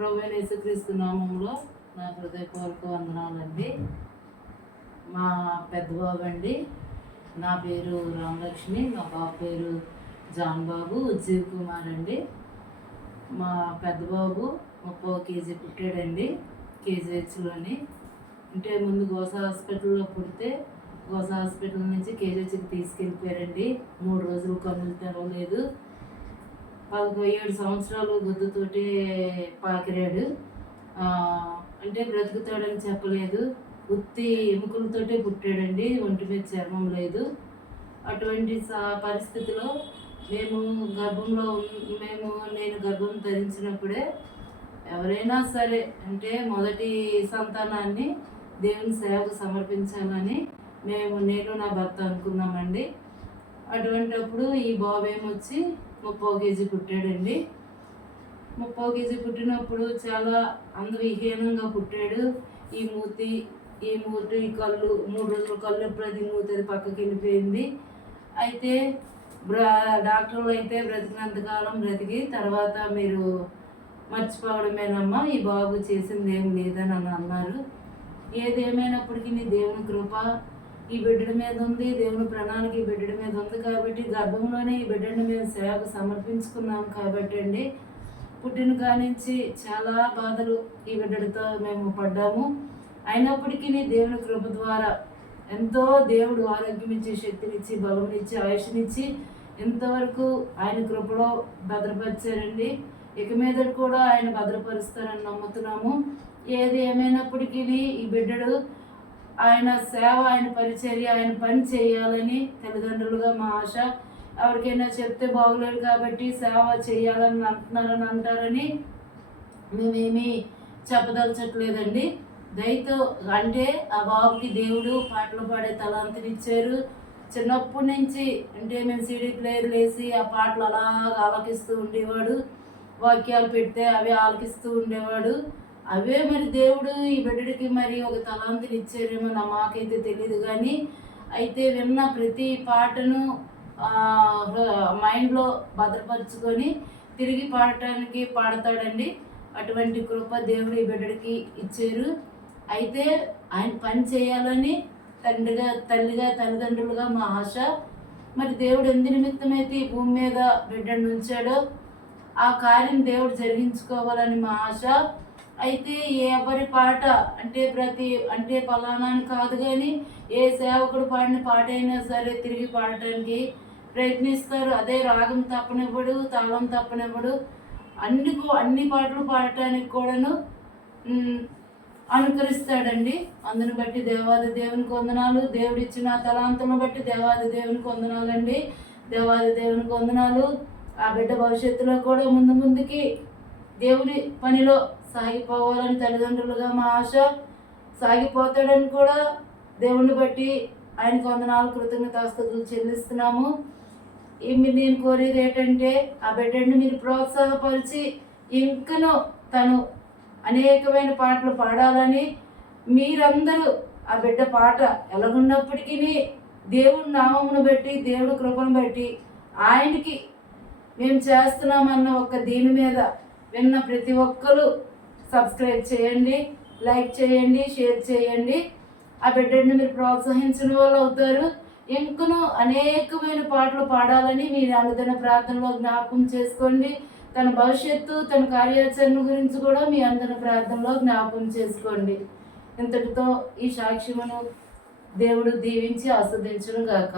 ప్రభువైన యేసుక్రీస్తు నామంలో నా హృదయపూర్వక వందనాలండి. మా పెద్ద బాబు అండి, నా పేరు రామలక్ష్మి, మా బాబు పేరు జాన్ బాబు, ఉజ్జీవ్ కుమార్ అండి. మా పెద్ద బాబు 30 కేజీ పుట్టాడండి, కేజీహెచ్లోని. అంటే ముందు గోస హాస్పిటల్లో పుడితే గోస హాస్పిటల్ నుంచి కేజీహెచ్కి తీసుకెళ్ళిపోయారండి. 3 రోజులు కన్నులు తెరవలేదు. 17 సంవత్సరాలు గుద్దుతోటి పాకిరాడు. అంటే బ్రతుకుతాడని చెప్పలేదు. ఉత్తి ఎముకలతోటే పుట్టాడండి, ఒంటి మీద చర్మం లేదు. అటువంటి పరిస్థితిలో నేను గర్భం ధరించినప్పుడే ఎవరైనా సరే అంటే మొదటి సంతానాన్ని దేవుని సేవకు సమర్పించాలని నేను నా భర్త అనుకున్నామండి. అటువంటిప్పుడు ఈ బాబు ఏమొచ్చి 30 కేజీ పుట్టాడండి. 30 కేజీ పుట్టినప్పుడు చాలా అందవిహీనంగా పుట్టాడు. ఈ మూతి ఈ కళ్ళు 3 రోజుల కళ్ళు ఎప్పుడైతే మూతి అది పక్కకి వెళ్ళిపోయింది. అయితే డాక్టర్లు అయితే బ్రతికినంతకాలం బ్రతికి తర్వాత మీరు మర్చిపోవడమేనమ్మా, ఈ బాబు చేసింది ఏం లేదని అన్నారు. ఏదేమైనప్పటికీ దేవుని కృప ఈ బిడ్డ మీద ఉంది, దేవుని ప్రణాళిక ఈ బిడ్డ మీద ఉంది కాబట్టి గర్భంలోనే ఈ బిడ్డని మేము సేవకు సమర్పించుకున్నాం కాబట్టి అండి, పుట్టిన కానించి చాలా బాధలు ఈ బిడ్డలతో మేము పడ్డాము. అయినప్పటికీ దేవుని కృప ద్వారా ఎంతో దేవుడు ఆరోగ్యం ఇచ్చి, శక్తినిచ్చి, బలంనిచ్చి, ఆయుష్నిచ్చి ఎంతవరకు ఆయన కృపలో భద్రపరిచారండి. ఇక మీద కూడా ఆయన భద్రపరుస్తారని నమ్ముతున్నాము. ఏది ఏమైనప్పటికీ ఈ బిడ్డడు ఆయన సేవ, ఆయన పరిచర్య, ఆయన పని చేయాలని తల్లిదండ్రులుగా మా ఆశ. ఎవరికైనా చెప్తే బాగులేదు కాబట్టి సేవ చేయాలని అంటారని మేమేమీ చెప్పదలచట్లేదండి. దయతో అంటే ఆ బాబుకి దేవుడు పాటలు పాడే తలాంతినిచ్చారు. చిన్నప్పటి నుంచి అంటే మేము సీడీ ప్లేయర్లు వేసి ఆ పాటలు అలాగా ఆలకిస్తూ ఉండేవాడు. వాక్యాలు పెడితే అవి ఆలకిస్తూ ఉండేవాడు. అవే మరి దేవుడు ఈ బిడ్డడికి మరి ఒక తలాంతిని ఇచ్చారేమో మాకైతే తెలియదు. కానీ అయితే విన్న ప్రతి పాటను మైండ్లో భద్రపరుచుకొని తిరిగి పాడటానికి పాడతాడండి. అటువంటి కృప దేవుడు ఈ బిడ్డడికి ఇచ్చారు. అయితే ఆయన పని చేయాలని తల్లిదండ్రులుగా మా ఆశ. మరి దేవుడు ఎందు నిమిత్తమైతే ఈ భూమి మీద బిడ్డను ఉంచాడో ఆ కార్యం దేవుడు జరిగించుకోవాలని మా ఆశ. అయితే ఎవరి పాట అంటే పలానా అని కాదు, కానీ ఏ సేవకుడు పాడిన పాట అయినా సరే తిరిగి పాడటానికి ప్రయత్నిస్తారు. అదే రాగం తప్పనివ్వడు, తాళం తప్పనివ్వడు. అన్ని పాటలు పాడటానికి కూడాను అనుకరిస్తాడండి. అందుని బట్టి దేవాది దేవునికి వందనాలు. దేవుడిచ్చిన తలాంతులను బట్టి దేవాది దేవునికి వందనాలండి. దేవాది దేవునికి వందనాలు. ఆ బిడ్డ భవిష్యత్తులో కూడా ముందుకి దేవుని పనిలో సాగిపోవాలని తల్లిదండ్రులుగా మా ఆశ. సాగిపోతాడని కూడా దేవుని బట్టి ఆయనకు వందనాలు, కృతజ్ఞతాస్తుతులు చెల్లిస్తున్నాము. నేను కోరేది ఏంటంటే ఆ బిడ్డని మీరు ప్రోత్సాహపరిచి ఇంకనూ తను అనేకమైన పాటలు పాడాలని, మీరందరూ ఆ బిడ్డ పాట ఎలాగున్నప్పటికీ దేవుడి నామమును బట్టి, దేవుడి కృపను బట్టి ఆయనకి మేము చేస్తున్నామన్న ఒక దీని మీద విన్న ప్రతి ఒక్కరు సబ్స్క్రైబ్ చేయండి, లైక్ చేయండి, షేర్ చేయండి. ఆ బిడ్డని మీరు ప్రోత్సహించిన వాళ్ళు అవుతారు. ఇంకనూ అనేకమైన పాటలు పాడాలని మీరు అనుదిన ప్రార్థనలో జ్ఞాపకం చేసుకోండి. తన భవిష్యత్తు, తన కార్యాచరణ గురించి కూడా మీ అనుదిన ప్రార్థనలో జ్ఞాపకం చేసుకోండి. ఇంతటితో ఈ సాక్ష్యమును దేవుడు దీవించి ఆస్వాదించును గాక.